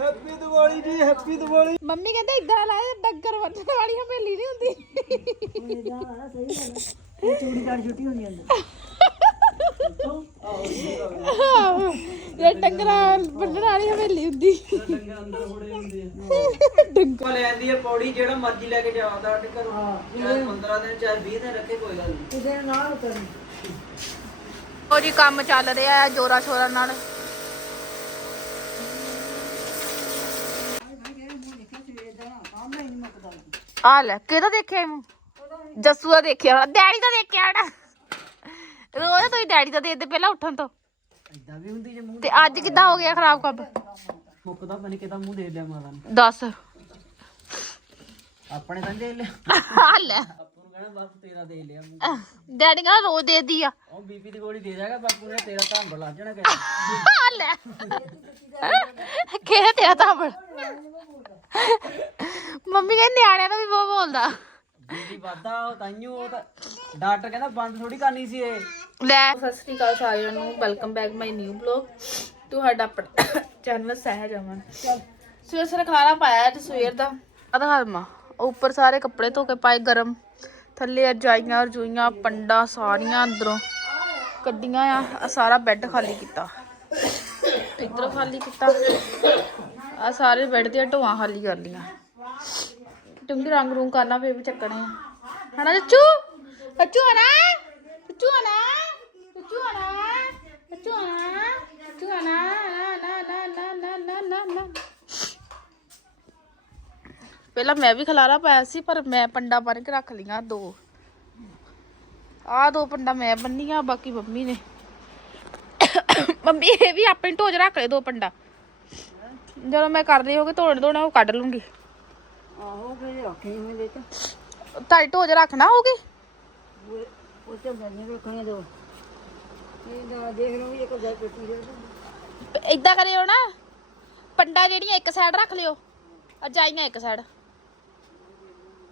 Happy Diwali ਜੀ happy Diwali mummy ਕਹਿੰਦੇ ਇਦਾਂ ਲਾਏ ਡੱਗਰ ਵੱਢਣ ਵਾਲੀ ਹਵੇਲੀ ਨਹੀਂ ਹੁੰਦੀ। ਚੂੜੀ ਕਾੜ ਛੁੱਟੀ ਹੁੰਦੀ ਅੰਦਰ ਇਹ ਡੰਗਰਾਂ ਵੱਢਣ ਵਾਲੀ ਹਵੇਲੀ ਹੁੰਦੀ। ਡੰਗਰ। ਅੰਦਰ ਬੜੇ ਹੁੰਦੇ ਆ ਲੈ ਆਂਦੀ ਹੈ ਪੌੜੀ ਜਿਹੜਾ ਮਰਜ਼ੀ ਲੈ ਕੇ ਜਾਓ ਤੁਹਾਡੇ ਘਰੋਂ। ਚਾਹੇ 15 ਦਿਨ ਚਾਹੇ 20 ਦਿਨ ਰੱਖੇ ਕੋਈ ਗੱਲ ਨਹੀਂ ਕਿਸੇ ਉਹ ਜੀ ਕੰਮ ਚੱਲ ਰਿਹਾ ਹੈ ਜੋਰਾ ਸ਼ੋਰਾ ਨਾਲ। ਆ ਲੈ ਕਿਹਦਾ ਦੇਖਿਆ ਇਹਨੂੰ? ਜੱਸੂ ਦਾ ਦੇਖਿਆ ਹੋਣਾ, ਡੈਡੀ ਦਾ ਦੇਖਿਆ ਨਾ ਰੋਜ਼ ਤੁਸੀਂ ਡੈਡੀ ਦਾ ਦੇਖਦੇ ਪਹਿਲਾਂ ਉੱਠਣ ਤੋਂ। ਇਦਾਂ ਵੀ ਹੁੰਦੀ ਜੇ ਮੂੰਹ ਤੇ ਅੱਜ ਕਿੱਦਾਂ ਹੋ ਗਿਆ ਖਰਾਬ ਕੰਮ? ਮੁੱਕਦਾ ਪਤਾ ਨਹੀਂ ਕਿਦਾਂ ਮੂੰਹ ਦੇ ਲਿਆ ਮਾਤਾ ਨੇ। ਦੱਸ। ਆਪਣੇ ਤਾਂ ਦੇ ਲਿਆ। ਆ ਲੈ। ਬਾਪੂ ਨੂੰ ਕਹਿਣਾ ਬਾਪੂ ਤੇਰਾ ਦੇ ਲਿਆ ਮੂੰਹ। ਡੈਡੀ ਕਹਿੰਦਾ ਰੋਜ਼ ਦੇਦੀ ਆ। ਉਹ ਬੀਪੀ ਦੀ ਗੋਲੀ ਦੇ ਜਾਗਾ ਬਾਪੂ ਨੇ ਤੇਰਾ ਧੰਬ ਲੱਗ ਜਾਣਾ ਕਹਿੰਦਾ ਆ ਲੈ। ਕਿਹੜਾ ਤੇਰਾ ਤਾਂ ਮੰਮੀ ਕਹਿੰਦੀ ਨਿਆਣਿਆਂ ਨੂੰ ਵੀ ਬਹੁਤ ਬੋਲਦਾ। ਬੀਪੀ ਵੱਧਦਾ ਉਹ ਤਾਈਓ ਉਹ ਤਾਂ ਡਾਕਟਰ ਕਹਿੰਦਾ ਬੰਦ ਥੋੜੀ ਕਰਨੀ ਸੀ ਇਹ। ਲੈ। ਸਤਿ ਸ੍ਰੀ ਅਕਾਲ ਸਾਰਿਆਂ ਨੂੰ welcome back my new blog ਤੁਹਾਡਾ ਚੈਨਲ ਸਹਿਜ ਅਮਨ। ਸਵੇਰ ਸਵੇਰ ਖਾਣਾ ਪਾਇਆ ਅੱਜ ਸਵੇਰ ਦਾ। ਆਦਾ ਹਰਮਾ ਉੱਪਰ ਸਾਰੇ ਕੱਪੜੇ ਧੋ ਕੇ ਪਾਏ ਗਰਮ। ਥੱਲੇ ਰਜਾਈਆਂ ਰਜੂਈਆਂ ਪੰਡਾ ਸਾਰੀਆਂ ਅੰਦਰੋਂ। ਕੱਢੀਆਂ ਆ ਸਾਰਾ ਬੈੱਡ ਖਾਲੀ ਕੀਤਾ। ਇੱਧਰੋਂ ਖਾਲੀ ਕੀਤਾ। ਆ ਸਾਰੇ ਬੈੱਡ ਦੀਆਂ ਢੋਆਂ ਖਾਲੀ ਕਰ ਲੀਆਂ ਕਿਉਂਕਿ ਰੰਗ ਰੂੰਗ ਕਰਨਾ ਫੇਰ ਵੀ ਚੱਕਣੇ ਆ। ਹਨਾ ਚੱਚੂ ਚੱਚੂ ਆਣਾ ਚੱਚੂ ਆਣਾ ਚੱਚੂ ਆਣਾ ਚੱਚੂ ਆਣਾ ਚੱਚੂ ਆਣਾ ਨਾ ਨਾ ਨਾ ਨਾ ਨਾ ਨਾ ਨਾ ਪਹਿਲਾਂ ਮੈਂ ਵੀ ਖਲਾਰਾ ਪਾਇਆ ਸੀ, ਪਰ ਮੈਂ ਪੰਡਾ ਬਣ ਕੇ ਰੱਖ ਲੀਆਂ ਦੋ। ਆ ਦੋ ਪੰਡਾ ਮੈਂ ਬੰਨੀਆਂ, ਬਾਕੀ ਮੰਮੀ ਨੇ। ਮੰਮੀ ਇਹ ਵੀ ਆਪਣੇ ਢੋਜ ਰੱਖ ਲੈ ਦੋ ਪੰਡਾ। ਜਦੋਂ ਮੈਂ ਕਰ ਰਹੀ ਹੋਗੀ ਧੋਣ ਧੋਣਾ ਉਹ ਕੱਢ ਲੂੰਗੀ। ਆਹੋ ਫਿਰ ਰੱਖੀ ਮੈਂ ਦੇ ਤੇ ਤੁਹਾਡੀ ਢੋਜ ਰੱਖਣਾ ਹੋਗੀ ਉਹ ਤੇ ਬੰਨੇ ਰੱਖਣੇ ਦੋ। ਇਹ ਦਾ ਦੇਖ ਲਓ ਵੀ ਇੱਕ ਜਾਈ ਪੱਟੀ ਦੇ ਇਦਾਂ ਕਰਿਓ ਨਾ ਪੰਡਾ ਜਿਹੜੀਆਂ ਇੱਕ ਸਾਈਡ ਰੱਖ ਲਿਓ ਅਜਾਈਆਂ ਇੱਕ ਸਾਈਡ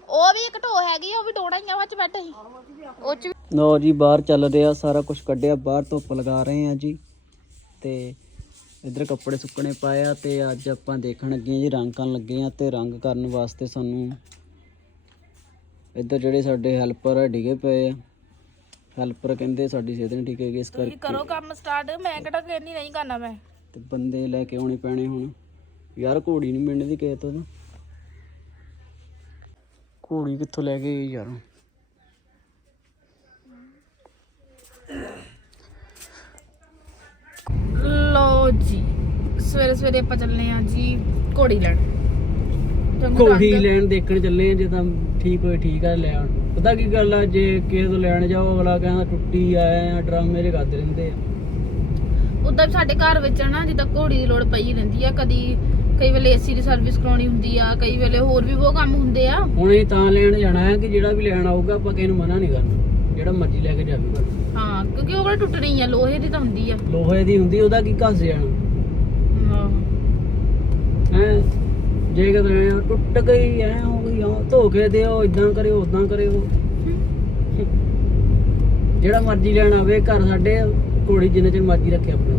ਉਹ ਵੀ ਇੱਕ ਢੋ ਹੈਗੀ ਆ, ਉਹ ਵੀ ਡੋੜਾਈਆਂ ਵਿੱਚ ਬੈਠੇ ਸੀ। ਉਹ ਚ ਵੀ- ਲੋ ਜੀ ਬਾਹਰ ਚੱਲ ਰਿਹਾ ਸਾਰਾ ਕੁਝ ਕੱਢਿਆ ਬਾਹਰ ਧੁੱਪ ਲਗਾ ਰਹੇ ਆ ਜੀ। ਤੇ ਇੱਧਰ ਕੱਪੜੇ ਸੁੱਕਣੇ ਪਾਏ ਆ ਤੇ ਅੱਜ ਆਪਾਂ ਦੇਖਣ ਲੱਗੇ ਆ ਜੀ ਰੰਗ ਕਰਨ ਲੱਗੇ ਆ ਤੇ ਰੰਗ ਕਰਨ ਵਾਸਤੇ ਸਾਨੂੰ ਇੱਧਰ ਜਿਹੜੇ ਸਾਡੇ ਹੈਲਪਰ ਆ ਡਿਗੇ ਪਏ ਆ। ਹੈਲਪਰ ਕਹਿੰਦੇ ਸਾਡੀ ਸਿਹਤ ਨਹੀਂ ਠੀਕ ਹੈਗੀ ਇਸ ਤੁਸੀਂ ਕਰਕੇ ਕਰੋ ਕੰਮ ਸਟਾਰਟ ਮੈਂ ਕਿਹੜਾ ਕਹਿੰਦੀ ਨਹੀਂ ਕਰਨਾ ਮੈਂ। ਤੇ ਬੰਦੇ ਲੈ ਕੇ ਆਉਣੇ ਪੈਣੇ ਹੁਣ। ਯਾਰ ਘੋੜੀ ਨਹੀਂ ਮਿਲਣੀ ਦੀ ਕਿਸੇ ਤੋਂ ਤਾਂ। ਘੋੜੀ ਕਿੱਥੋਂ ਲੈ ਕੇ ਗਏ ਯਾਰ? ਲੋ ਜੀ ਸਵੇਰੇ ਸਵੇਰੇ ਆਪਾਂ ਚੱਲਨੇ ਆ ਜੀ ਘੋੜੀ ਲੈਣ। ਘੋੜੀ ਲੈਣ ਦੇਖਣ ਚੱਲੇ ਆ ਜੇ ਤਾਂ ਠੀਕ ਹੋਏ ਠੀਕ ਆ ਲੈ ਆਉਣ। ਪਤਾ ਕੀ ਗੱਲ ਆ ਜੇ ਕਿਸੇ ਤੋਂ ਲੈਣ ਜਾਓ ਅਗਲਾ ਕਹਿੰਦਾ ਟੁੱਟੀ ਆਏ ਆ ਡਰਾਮੇ ਦੇ ਕਰਦੇ ਰਹਿੰਦੇ ਆ। ਉਦਾਂ ਵੀ ਸਾਡੇ ਘਰ ਵਿੱਚ ਨਾ ਜਿੱਦਾਂ ਘੋੜੀ ਦੀ ਲੋੜ ਪਈ ਰਹਿੰਦੀ ਆ ਕਦੀ ਕਈ ਵੇਲੇ ਏਸੀ ਦੀ ਸਰਵਿਸ ਕਰਾਉਣੀ ਹੁੰਦੀ ਆ ਕਈ ਵੇਲੇ ਹੋਰ ਵੀ ਬਹੁਤ ਕੰਮ ਹੁੰਦੇ ਆ। ਹੁਣ ਇਹ ਤਾਂ ਲੈਣ ਜਾਣਾ ਹੈ ਕਿ ਜਿਹੜਾ ਵੀ ਲੈਣ ਆਊਗਾ ਆਪਾਂ ਕਿਸੇ ਨੂੰ ਮਨਾ ਨਹੀਂ ਕਰਨਾ। ਜਿਹੜਾ ਮਰਜ਼ੀ ਲੈ ਕੇ ਜਾਵੇ ਹਾਂ ਕਿਉਂਕਿ ਉਹ ਕਿਹੜਾ ਟੁੱਟਣੀ ਆ ਲੋਹੇ ਦੀ ਤਾਂ ਹੁੰਦੀ ਆ। ਲੋਹੇ ਦੀ ਹੁੰਦੀ ਉਹਦਾ ਕੀ ਘਸ ਜਾਣਾ? ਹਾਂ। ਹੈ? ਜੇ ਐਂ ਟੁੱਟ ਗਈ ਐ ਹੋ ਗਈ ਆ ਧੋ ਕੇ ਦਿਓ ਇਦਾਂ ਕਰਿਓ ਉਦਾਂ ਕਰਿਓ। ਜਿਹੜਾ ਮਰਜ਼ੀ ਲੈਣ ਆਵੇ ਘਰ ਸਾਡੇ ਘੋੜੀ ਜਿੰਨੇ ਚਿਰ ਮਰਜ਼ੀ ਰੱਖੇ ਆਪਣੇ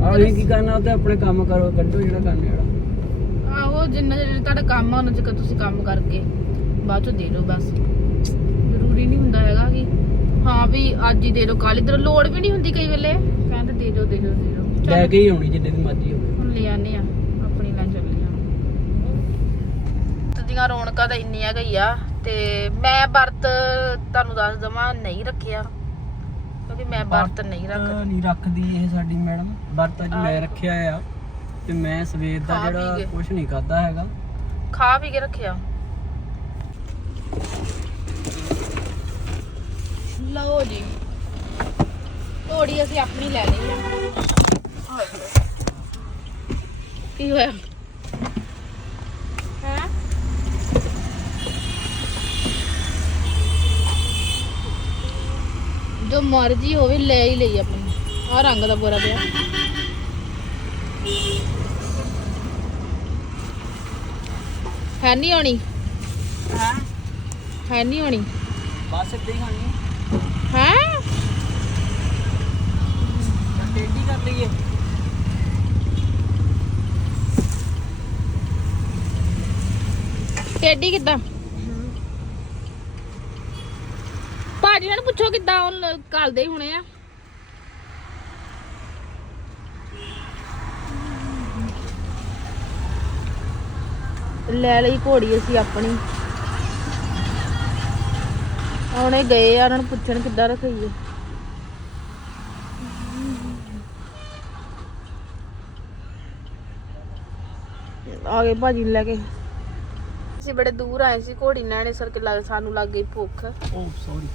ਆਹ ਕੀ ਕਰਨਾ ਉਹ ਤੇ ਆਪਣੇ ਕੰਮ ਕਰੋ ਕੱਢੋ ਜਿਹੜਾ ਕਰਨੇ ਵਾਲਾ ਆਹੋ ਜਿੰਨਾ ਜਿਹੜਾ ਤੁਹਾਡਾ ਕੰਮ ਆ ਉਹਨਾਂ ਚਿਰ ਤੁਸੀਂ ਕੰਮ ਕਰਕੇ ਬਾਅਦ ਚੋਂ ਦੇ ਦਿਓ ਬਸ। ਜ਼ਰੂਰੀ ਨਹੀਂ ਹੁੰਦਾ ਹੈਗਾ ਕਿ ਹਾਂ ਵੀ ਅੱਜ ਹੀ ਦੇ ਦਿਓ ਕੱਲ ਇਧਰ ਲੋੜ ਵੀ ਨਹੀਂ ਹੁੰਦੀ ਕਈ ਵੇਲੇ। ਕਹਿੰਦੇ ਦੇ ਦਿਓ ਦੇ ਦਿਓ ਦੇ ਦਿਓ। ਲੈ ਕੇ ਹੀ ਆਉਣੀ ਜਿੰਨੇ ਦੀ ਮਰਜ਼ੀ ਹੋਵੇ। ਹੁਣ ਲੈ ਆਨੇ ਆ ਆਪਣੀ ਲੈਣ ਚੱਲੇ ਆ ਤਦੀਆਂ ਰੌਣਕਾਂ ਤਾਂ ਇੰਨੀਆਂ ਗਈ ਆ ਤੇ ਮੈਂ ਵਰਤ ਤੁਹਾਨੂੰ ਦੱਸ ਦਵਾਂ ਨਹੀਂ ਰੱਖਿਆ। ਕਿਉਂਕਿ ਮੈਂ ਵਰਤ ਨਹੀਂ ਰੱਖਦੀ। ਨਹੀਂ ਰੱਖਦੀ ਇਹ ਸਾਡੀ ਮੈਡਮ। ਵਰਤ ਅੱਜ ਮੈਂ ਰੱਖਿਆ ਆ ਤੇ ਮੈਂ ਸਵੇਰ ਦਾ ਖਾ ਪੀ ਜਿਹੜਾ ਕੇ। ਕੁਝ ਨਹੀਂ ਖਾਦਾ ਹੈਗਾ। ਖਾ ਵੀ ਕੇ ਰੱਖਿਆ। ਲਓ ਜੀ। ਘੋੜੀ ਅਸੀਂ ਆਪਣੀ ਲੈ ਲਈ ਆ। ਕੀ ਹੋਇਆ? ਹੈ? ਜੋ ਮਰਜ਼ੀ ਹੋਵੇ ਲੈ ਹੀ ਲਈ ਆਪਣੀ। ਆ ਰੰਗ ਦਾ ਬੋਰਾ ਪਿਆ। ਹੈ ਨਹੀਂ ਆਉਣੀ ਹਾਂ? ਹੈ ਨਹੀਂ ਆਉਣੀ ਬਸ ਇੱਦਾਂ ਹੀ ਖਾਣੀ ਟੇਡੀ ਕਰ ਭਾਜੀ ਨੂੰ ਪੁੱਛੋ ਕਿਦਾਂ ਉਹ ਕੱਲਦੇ ਹੁਣੇ ਆ। ਲੈ ਲਈ ਘੋੜੀ ਅਸੀਂ ਆਪਣੀ। ਹੁਣੇ ਗਏ ਆ ਉਹਨਾਂ ਨੂੰ ਪੁੱਛਣ ਕਿੱਦਾਂ ਰਖਈਏ। ਆ ਗਏ ਭਾਜੀ ਨੂੰ ਲੈ ਕੇ। ਅਸੀਂ ਬੜੇ ਦੂਰ ਆਏ ਸੀ ਘੋੜੀ ਲੈਣੇ ਸਰ ਕੇ ਲੱਗ ਸਾਨੂੰ ਲੱਗ ਗਈ ਭੁੱਖ। ਓ ਸੌਰੀ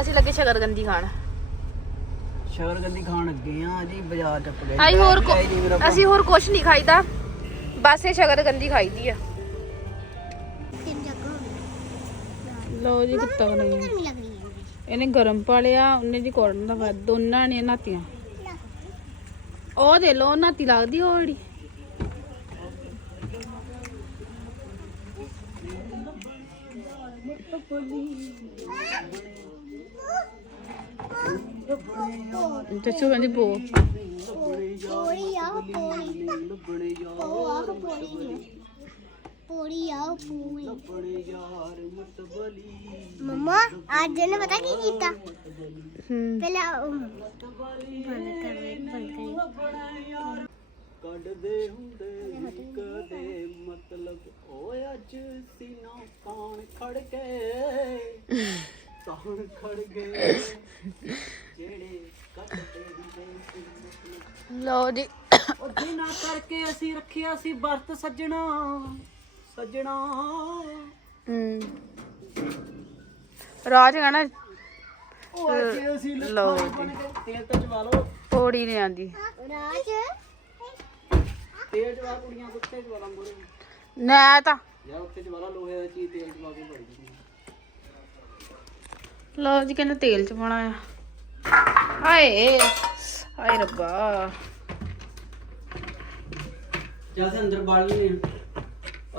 ਅਸੀਂ ਲੱਗੇ ਸ਼ਕਰਗੰਦੀ ਖਾਣ। ਸ਼ਕਰਗੰਦੀ ਖਾਣ ਲੱਗੇ ਆ ਜੀ ਬਾਜ਼ਾਰ ਚ ਗਏ ਅਸੀਂ ਹੋਰ ਕੋ- ਅਸੀਂ ਹੋਰ ਕੁਝ ਨਹੀਂ ਖਾਈਦਾ। ਬਸ ਇਹ ਸ਼ਕਰਗੰਦੀ ਖਾਈਦੀ ਆ। ਲੋ ਜੀ ਕੁੱਤਾ ਇਹਨੇ ਗਰਮ ਪਾ ਲਿਆ ਉਹਨੇ ਜੀ ਕੋੜਨ ਦਾ ਵਾ ਦੋਨਾਂ ਨੇ ਨਾਤੀਆਂ ਉਹ ਦੇ ਲੋ ਨਾਤੀ ਲੱਗਦੀ ਉਹ ਜਿਹੜੀ। ਕਹਿੰਦੀ ਬੋ ਪੋੜੀ ਆ ਪੋੜੀ ਪੋ ਆ ਪੋੜੀ ਮਮਾ ਅੱਜ ਨੇ ਪਤਾ ਕੀ ਕੀਤਾ? ਹੂੰ। ਪਹਿਲਾਂ ਉਹ ਬੰਦ ਕਰ ਬੰਦ ਕਰ ਕੱਢਦੇ ਹੁੰਦੇ ਕਦੇ ਮਤਲਬ ਓ ਅੱਜ ਸੀਨਾ ਕਾਣ ਖੜ ਗਏ ਕਾਣ ਖੜ ਗਏ ਜਿਹੜੇ ਕੱਢਦੇ ਹੁੰਦੇ ਸੀ ਮਤਲਬ ਲੋ ਜੀ। ਉਹ ਦਿਨਾਂ ਕਰਕੇ ਅਸੀਂ ਰੱਖਿਆ ਸੀ ਵਰਤ ਸੱਜਣਾ। ਰਾਜ ਗਾਣਾ ਉਹ ਜੀ। ਤੇਲ ਤਾਂ ਚਵਾ ਲਓ। ਪੌੜੀ ਨਹੀਂ ਆਂਦੀ। ਰਾਜ। ਤੇਲ ਚਵਾ ਕੁੜੀਆਂ ਕੁੱਤੇ ਚਵਾ ਲਾ ਨਾ ਤਾਂ। ਯਾਰ ਉੱਤੇ ਚਵਾ ਲੋਹੇ ਦਾ ਚੀਜ਼ ਤੇਲ ਚਵਾ ਕੇ ਪੜੀ ਲਓ ਜੀ ਕਹਿੰਦੇ ਤੇਲ ਚ ਪਾਉਣਾ ਆਏ ਹਾਏ ਰੱਬਾ। ਜਦ ਅੰਦਰ ਬਾਲ ਨੇ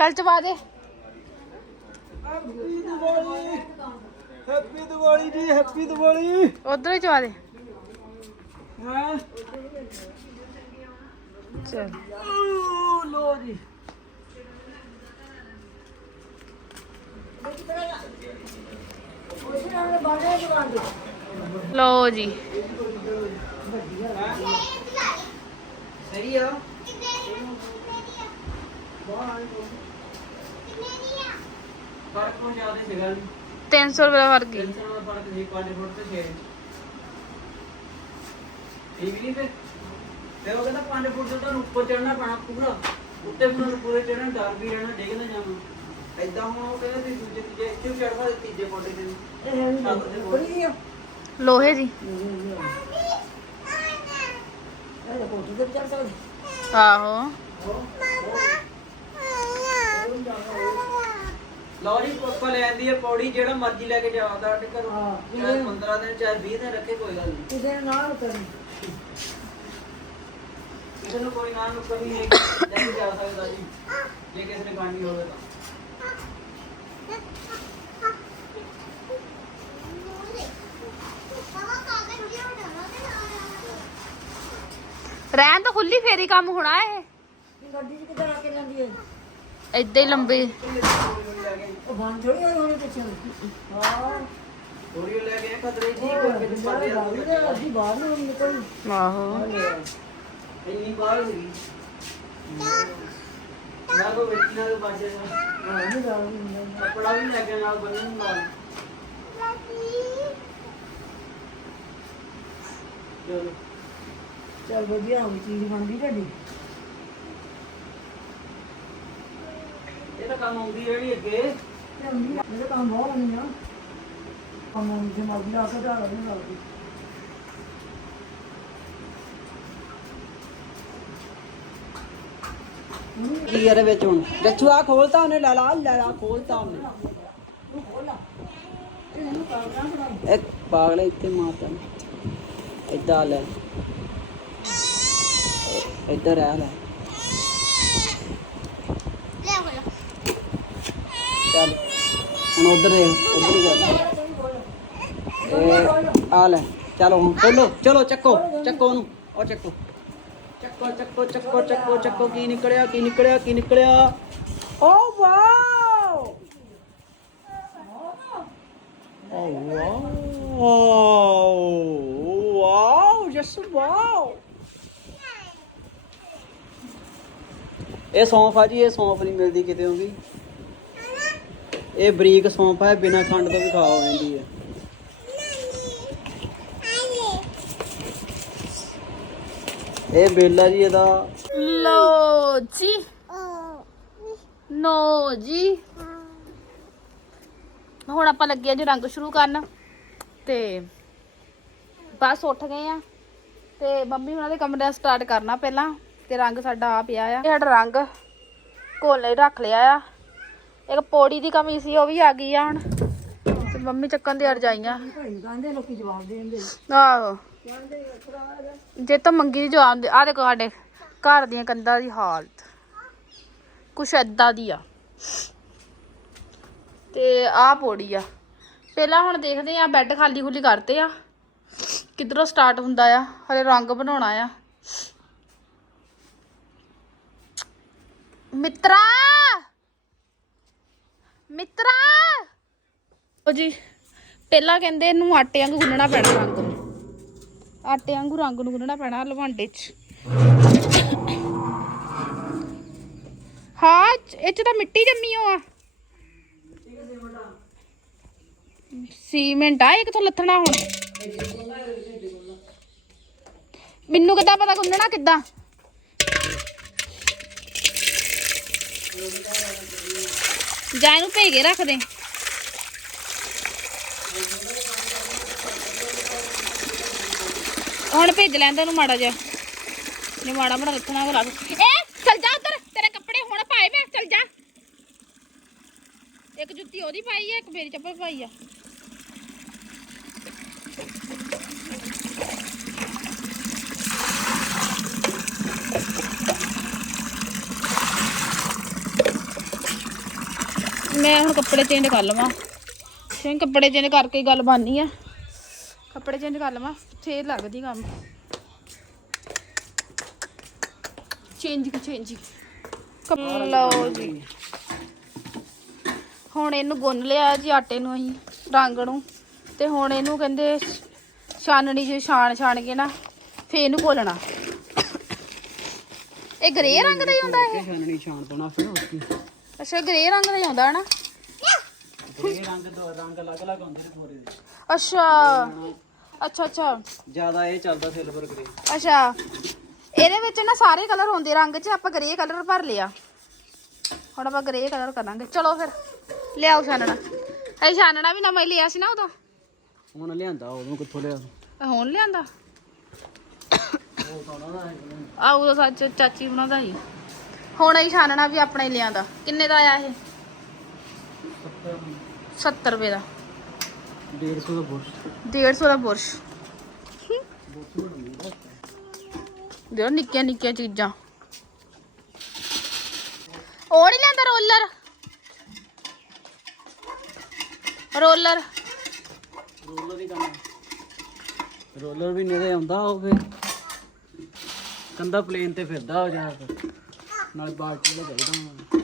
ਚੱਲ ਚਵਾ ਦੇ ਹੈਪੀ ਦੀਵਾਲੀ ਹੈਪੀ ਦੀਵਾਲੀ ਜੀ ਹੈਪੀ ਦੀਵਾਲੀ ਉਧਰ ਹੀ ਚਵਾ ਦੇ ਹਾਂ ਚਲ ਲੋ ਜੀ ਲੋ ਜੀ ਸਹੀ ਆ ਫ਼ਰਕ ਕੋ ਜ਼ਿਆਦਾ ਸੀਗਾ ਨਹੀਂ 300 ਰੁਪਏ ਦਾ ਫ਼ਰਕ ਗਈ ਟੈਨਸ਼ਨ ਦਾ ਫ਼ਰਕ ਸੀ 5 ਫੁੱਟ ਤੇ 6 ਇੰਚ। ਠੀਕ ਨਹੀਂ ਤੇ ਫਿਰ ਉਹ ਕਹਿੰਦਾ 5 ਫੁੱਟ ਤੋਂ ਤੁਹਾਨੂੰ ਉੱਪਰ ਚੜਨਾ ਪੈਣਾ ਪੂਰਾ। ਉੱਤੇ ਮੈਨੂੰ ਪੂਰੇ ਚੜਨ ਡਰ ਵੀ ਰਹਿਣਾ ਡੇਗਦਾ ਜਾਵਾਂ ਐਦਾਂ ਹੁਣ ਉਹ ਕਹਿੰਦਾ ਸੀ ਦੂਜੇ ਤੀਜੇ ਇੱਥੇ ਵੀ ਚੜਵਾ ਦੇ ਤੀਜੇ ਫੁੱਟ ਤੇ ਛੱਤ ਦੇ ਕੋਲ। ਲੋਹੇ ਦੀ। ਆਹੋ। ਲਓ ਜੀ ਆਂਦੀ ਹੈ ਪੌੜੀ ਜਿਹੜਾ ਮਰਜ਼ੀ ਲੈ ਕੇ ਜਾਵਦਾ ਸਾਡੇ ਘਰੋਂ। ਚਾਹੇ 15 ਦਿਨ ਚਾਹੇ 20 ਦਿਨ ਰੱਖੇ ਕੋਈ ਗੱਲ ਨਹੀਂ। ਕਿਸੇ ਨੇ ਨਾਲ ਉਤਰਨੀ ਕਿਸੇ ਨੂੰ ਕੋਈ ਨਾ ਨੂੰ ਕਰੀ ਨਹੀਂ ਲੈ ਕੇ ਜਾ ਸਕਦਾ ਜੀ। ਜੇ ਕਿਸੇ ਨੇ ਖਾਣੀ ਹੋਵੇ ਤਾਂ। ਰਹਿਣ ਤਾਂ ਖੁੱਲੀ ਫੇਰੀ ਕੰਮ ਹੋਣਾ ਇਹ। ਗੱਡੀ 'ਚ ਕਿੱਧਰ ਆ ਕੇ ਜਾਂਦੀ ਹੈ? ਏਦਾਂ ਹੀ ਲੰਬੇ। ਉਹ ਬੰਦ ਥੋੜੀ ਹੋਈ ਹੋਣੀ ਪਿੱਛੇ ਹਾਂ ਥੋੜੀ ਲੈ ਕੇ ਖਤਰੇ ਜੀ ਕੋਈ ਵਿੱਚ ਪਾਦੇ ਆ ਉਹਦੇ ਬਾਹਰ ਨੂੰ ਨਿਕਲ ਆਹੋ ਇੰਨੀ ਬਾਹਰ ਸੀਗੀ ਨਾ ਕੋ ਵਿੱਚ ਨਾਲ ਬਾਜੇ ਦਾ ਨਹੀਂ ਜਾਣੀ ਕੱਪੜਾ ਵੀ ਲੈ ਨਾਲ ਬੰਨਣ ਨਾਲ ਚਲੋ ਚੱਲ ਵਧੀਆ ਹੋ ਗਈ ਚੀਜ਼ ਬਣ ਗਈ ਤੁਹਾਡੀ। ਇਹ ਤਾਂ ਕੰਮ ਆਉਂਦੀ ਜਿਹੜੀ ਅੱਗੇ। ਇਹਦਾ ਕੰਮ ਬਹੁਤ ਨਹੀਂ ਆ ਕੰਮ ਜੇ ਮਰਜ਼ੀ ਆ ਕੇ ਢਾਲ ਨਹੀਂ ਲੱਗਦੀ ਕੀ ਵਿੱਚ ਹੁਣ। ਜੱਛੂ ਆ ਖੋਲਤਾ ਉਹਨੇ ਲੈ ਲਾ ਲੈ ਲਾ ਖੋਲਤਾ ਉਹਨੇ। ਇੱਕ ਪਾਗਲੇ ਇੱਥੇ ਮਾਰਤਾ ਇੱਦਾਂ ਲੈ। ਇੱਧਰ ਆ ਲੈ ਆਓ ਚੱਲ ਹੁਣ ਉਧਰ ਦੇ, ਉਧਰ ਜਾ ਇਹ ਆ ਲੈ, ਚਲੋ ਹੁਣ ਖੋਲੋ। ਚਲੋ, ਚੱਕੋ ਚੱਕੋ ਉਹਨੂੰ। ਉਹ ਚੱਕੋ। ਚੱਕੋ ਚੱਕੋ ਚੱਕੋ ਚੱਕੋ ਚੱਕੋ। ਕੀ ਨਿਕਲਿਆ ਕੀ ਨਿਕਲਿਆ ਕੀ ਨਿਕਲਿਆ? ਓ, wow! Oh, wow! Wow Jas wow! ਇਹ ਸੌਂਫ ਆ ਜੀ, ਇਹ ਸੌਂਫ ਨਹੀਂ ਮਿਲਦੀ ਕਿਤੇ ਵੀ ਇਹ ਬਰੀਕ ਸੌਂਫ ਹੈ, ਬਿਨਾਂ ਖੰਡ ਤੋਂ ਵੀ ਖਾ ਹੋ ਜਾਂਦੀ ਹੈ। ਇਹ ਬੇਲਾ ਜੀ ਇਹਦਾ। ਲੋ ਜੀ। ਨੋ ਜੀ। ਹੁਣ ਆਪਾਂ ਲੱਗੇ ਆ ਜੀ ਰੰਗ ਸ਼ੁਰੂ ਕਰਨ। ਤੇ ਬਸ ਉੱਠ ਗਏ ਆ। ਤੇ ਮੰਮੀ ਉਹਨਾਂ ਦੇ ਕਮਰੇ ਦਾ ਸਟਾਰਟ ਕਰਨਾ ਪਹਿਲਾਂ। ਤੇ ਰੰਗ ਸਾਡਾ ਆ ਪਿਆ ਆ। ਇਹ ਸਾਡਾ ਰੰਗ ਕੋਲੇ ਰੱਖ ਲਿਆ ਆ। ਇੱਕ ਪੌੜੀ ਦੀ ਕਮੀ ਸੀ, ਉਹ ਵੀ ਆ ਗਈ ਆ ਹੁਣ। ਤੇ ਮੰਮੀ ਚੱਕਣ ਦੇ ਰਜਾਈਆਂ ਕਹਿੰਦੇ ਲੋਕੀ ਜਵਾਬ ਦੇਣਗੇ ਆਹੋ। ਜੇ ਤਾਂ ਮੰਗੀ ਜਵਾਬ ਦੇ ਆ ਦੇਖੋ ਸਾਡੇ ਘਰ ਦੀਆਂ ਕੰਧਾਂ ਦੀ ਹਾਲਤ। ਕੁਛ ਏਦਾਂ ਦੀ ਆ। ਤੇ ਆਹ ਪੌੜੀ ਆ। ਪਹਿਲਾਂ ਹੁਣ ਦੇਖਦੇ ਆ, ਬੈੱਡ ਖਾਲੀ ਖੁੱਲੀ ਕਰਤੇ ਆ। ਕਿੱਧਰੋਂ ਸਟਾਰਟ ਹੁੰਦਾ ਆ, ਹਲੇ ਰੰਗ ਬਣਾਉਣਾ ਆ। ਮਿੱਤਰਾ! ਮਿੱਤਰਾ! ਉਹ ਜੀ, ਪਹਿਲਾਂ ਕਹਿੰਦੇ ਇਹਨੂੰ ਆਟੇ ਵਾਂਗੂ ਗੁੰਨਣਾ ਪੈਣਾ ਰੰਗ ਨੂੰ। ਆਟੇ ਵਾਂਗੂ ਰੰਗ ਨੂੰ ਗੁੰਨਣਾ ਪੈਣਾ ਲਵਾਂਡੇ 'ਚ। ਹਾਂ ਇਹ 'ਚ ਤਾਂ ਮਿੱਟੀ ਜੰਮੀ ਹੋ ਆ ਸੀਮੈਂਟ ਆ, ਇਹ ਕਿਥੋਂ ਲੱਥਣਾ ਹੁਣ? ਮੈਨੂੰ ਕਿੱਦਾਂ ਪਤਾ ਗੁੰਨਣਾ ਕਿੱਦਾਂ? ਜਾ ਇਹਨੂੰ ਭੇਜ ਰੱਖ ਦੇ। ਹੁਣ ਭੇਜ ਲੈਂਦਾ ਉਹਨੂੰ ਮਾੜਾ ਜਿਹਾ। ਨੇ ਮਾੜਾ ਮਾੜਾ ਰੱਖਣਾ ਉਹ ਲੱਗ ਏ, ਚੱਲ ਜਾ ਉਧਰ, ਤੇਰੇ ਕੱਪੜੇ ਹੁਣ ਪਾਏ ਮੈਂ, ਚੱਲ ਜਾ। ਇੱਕ ਜੁੱਤੀ ਉਹਦੀ ਪਾਈ ਆ, ਇੱਕ ਮੇਰੀ ਚੱਪਲ ਪਾਈ ਆ। ਮੈਂ ਹੁਣ ਕੱਪੜੇ ਚੇਂਜ ਕਰ ਲਵਾਂ। ਫਿਰ ਕੱਪੜੇ ਚੇਂਜ ਕਰਕੇ ਗੱਲ ਬਾਨੀ ਆ। ਕੱਪੜੇ ਚੇਂਜ ਕਰ ਲਵਾਂ ਫੇਰ ਲੱਗਦੀ ਕੰਮ। ਚੇਂਜ ਕੀ ਚੇਂਜ ਲਓ ਜੀ। ਹੁਣ ਇਹਨੂੰ ਗੁੰਨ ਲਿਆ ਜੀ ਆਟੇ ਨੂੰ ਅਸੀਂ ਰੰਗ ਨੂੰ। ਤੇ ਹੁਣ ਇਹਨੂੰ ਕਹਿੰਦੇ ਛਾਨਣੀ ਜਿਹੀ ਛਾਣ ਛਾਣ ਕੇ ਨਾ ਫੇਰ ਇਹਨੂੰ ਘੋਲਣਾ। ਇਹ ਗ੍ਰੇ ਰੰਗ ਦਾ ਹੀ ਹੁੰਦਾ ਇਹ। ਛਾਨਣੀ ਛਾਣ ਪਾਉਣਾ ਫਿਰ ਕੀ। ਅੱਛਾ ਗ੍ਰੇ ਰੰਗ ਦਾ ਹੀ ਹੁੰਦਾ ਹੈ ਨਾ ਇਹ ਰੰਗ ਦੋ ਰੰਗ ਅਲੱਗ ਅਲੱਗ ਹੁੰਦੇ ਨੇ ਥੋੜੇ ਅੱਛਾ। ਅੱਛਾ ਅੱਛਾ। ਜ਼ਿਆਦਾ ਇਹ ਚੱਲਦਾ ਸਿਲਵਰ ਗ੍ਰੇ ਅੱਛਾ। ਇਹਦੇ ਵਿੱਚ ਨਾ ਸਾਰੇ ਕਲਰ ਹੁੰਦੇ ਰੰਗ 'ਚ ਆਪਾਂ ਗ੍ਰੇ ਕਲਰ ਭਰ ਲਿਆ। ਹੁਣ ਆਪਾਂ ਗ੍ਰੇ ਕਲਰ ਕਰਾਂਗੇ। ਚਲੋ ਫਿਰ ਲਿਆਓ ਛਾਨਣਾ। ਇਹ ਛਾਨਣਾ ਵੀ ਨਵਾਂ ਹੀ ਲਿਆ ਸੀ ਨਾ ਉਦੋਂ। ਹੁਣ ਲਿਆਂਦਾ ਉਦੋਂ ਕਿੱਥੋਂ ਲਿਆ? ਇਹ ਹੁਣ ਲਿਆਂਦਾ। ਆ ਉਦੋਂ ਸੱਚ ਚਾਚੀ ਉਹਨਾਂ ਦਾ ਹੀ। ਹੁਣ ਇਹ ਛਾਨਣਾ ਵੀ ਆਪਣਾ ਹੀ ਲਿਆਂਦਾ। ਕਿੰਨੇ ਦਾ ਆਇਆ ਇਹ? 70 ਰੁਪਏ। ਦਾ। 150 ਦਾ ਬੁਰਸ਼। 150 ਦਾ ਬੁਰਸ਼। ਦੇਖੋ ਨਿੱਕੀਆਂ ਨਿੱਕੀਆਂ ਚੀਜ਼ਾਂ। ਉਹ ਨਹੀਂ ਲੈਂਦਾ ਰੋਲਰ? ਰੋਲਰ। ਰੋਲਰ ਹੀ ਕਰਨਾ। ਰੋਲਰ ਵੀ ਨੇੜੇ ਆਉਂਦਾ ਫੇ ਕੰਦਾ ਪਲੇਨ ਤੇ ਫਿਰਦਾ ਹੋ ਜਾਂਦਾ ਨਾਲ ਬਾਲਟੀ ਦਾ ਚਾਹੀਦਾ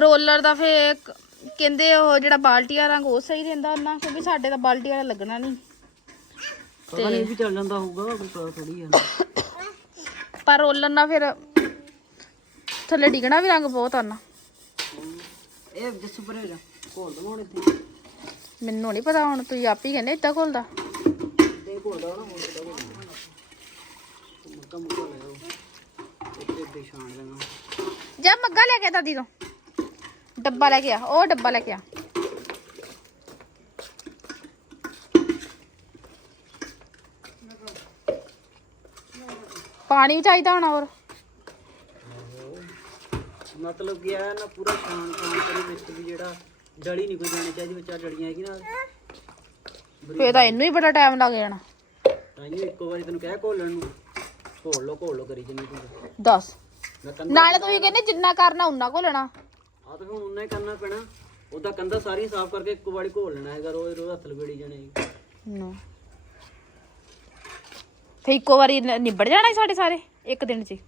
ਰੋਲਰ ਦਾ ਫੇ ਕਹਿੰਦੇ ਉਹ ਜਿਹੜਾ ਬਾਲਟੀ ਵਾਲਾ ਰੰਗ ਉਹ ਸਹੀ ਰਹਿੰਦਾ ਉਹਨਾਂ ਕਿਉਂਕਿ ਸਾਡੇ ਤਾਂ ਬਾਲਟੀ ਵਾਲਾ ਲੱਗਣਾ ਨਹੀਂ। ਪਤਾ ਨਹੀਂ ਵੀ ਚੱਲ ਜਾਂਦਾ ਹੋਊਗਾ ਕੋਈ ਪਤਾ ਥੋੜੀ ਆ। ਪਰ ਰੋਲਰ ਨਾਲ ਫਿਰ ਥੱਲੇ ਡਿੱਗਣਾ ਵੀ ਰੰਗ ਬਹੁਤ ਆਣਾ ਇਹ ਜੱਸੂ ਪਰੇ ਜਾ ਘੋਲ ਦਵਾਂ ਹੁਣ ਇੱਥੇ। ਮੈਨੂੰ ਨਹੀਂ ਪਤਾ ਹੁਣ ਤੁਸੀਂ ਆਪ ਹੀ ਕਹਿੰਦੇ ਇੱਦਾਂ ਘੋਲਦਾ। ਦੇ ਘੋਲ ਦਵਾਂ ਨਾ ਹੋਰ ਕਿਦਾਂ ਮੁੱਕਾ ਮੁੱਕਾ ਲੈ। ਛਾਣ ਲੈਣਾ ਜਾ ਮੱਗਾ ਲੈ ਕੇ ਆ ਦਾਦੀ ਤੋਂ। ਡੱਬਾ ਲੈ ਕੇ ਆ ਉਹ ਡੱਬਾ ਲੈ ਕੇ ਆ। ਪਾਣੀ ਚਾਹੀਦਾ ਹੋਣਾ ਹੋਰ। ਮਤਲਬ ਕਿ ਆ ਨਾ ਪੂਰਾ ਸ਼ਾਨ ਸ਼ਾਨ ਕਰੇ ਵਿੱਚ ਵੀ ਜਿਹੜਾ ਡਲੀ ਨਹੀਂ ਕੋਈ ਜਾਣੀ ਚਾਹੀਦੀ ਵਿੱਚ ਆ ਡਲੀਆਂ ਹੈਗੀ ਨਾ ਫੇਰ ਤਾਂ ਇਹਨੂੰ ਹੀ ਬੜਾ ਟਾਈਮ ਲੱਗ ਜਾਣਾ। ਤਾਂ ਹੀ ਇੱਕੋ ਵਾਰੀ ਤੈਨੂੰ ਕਹਿ ਘੋਲਣ ਨੂੰ। ਘੋਲ ਲੋ ਘੋਲ ਲੋ ਕਰੀ ਜਿੰਨੀ ਤੂੰ। ਦੱਸ। ਮੈਂ ਕੰਦਾ ਨਾਲੇ ਤੁਸੀਂ ਕਹਿੰਦੇ ਜਿੰਨਾ ਕਰਨਾ ਉਨਾ ਕੋ ਲੈਣਾ। ਆ ਤਾਂ ਹੁਣ ਉਨਾ ਹੀ ਕਰਨਾ ਪੈਣਾ। ਉਹਦਾ ਕੰਦਾ ਸਾਰੀ ਸਾਫ਼ ਕਰਕੇ ਇੱਕੋ ਵਾਰੀ ਘੋਲ ਲੈਣਾ ਹੈਗਾ ਰੋਜ਼ ਰੋਜ਼ ਹੱਥ ਲਵੇੜੀ ਜਾਣੇ ਨਾ। ਫੇ ਇੱਕੋ ਵਾਰੀ ਨ- ਨਿਬੜ ਜਾਣਾ ਸੀ ਸਾਡੇ ਸਾਰੇ ਇੱਕ ਦਿਨ 'ਚ ਹੀ।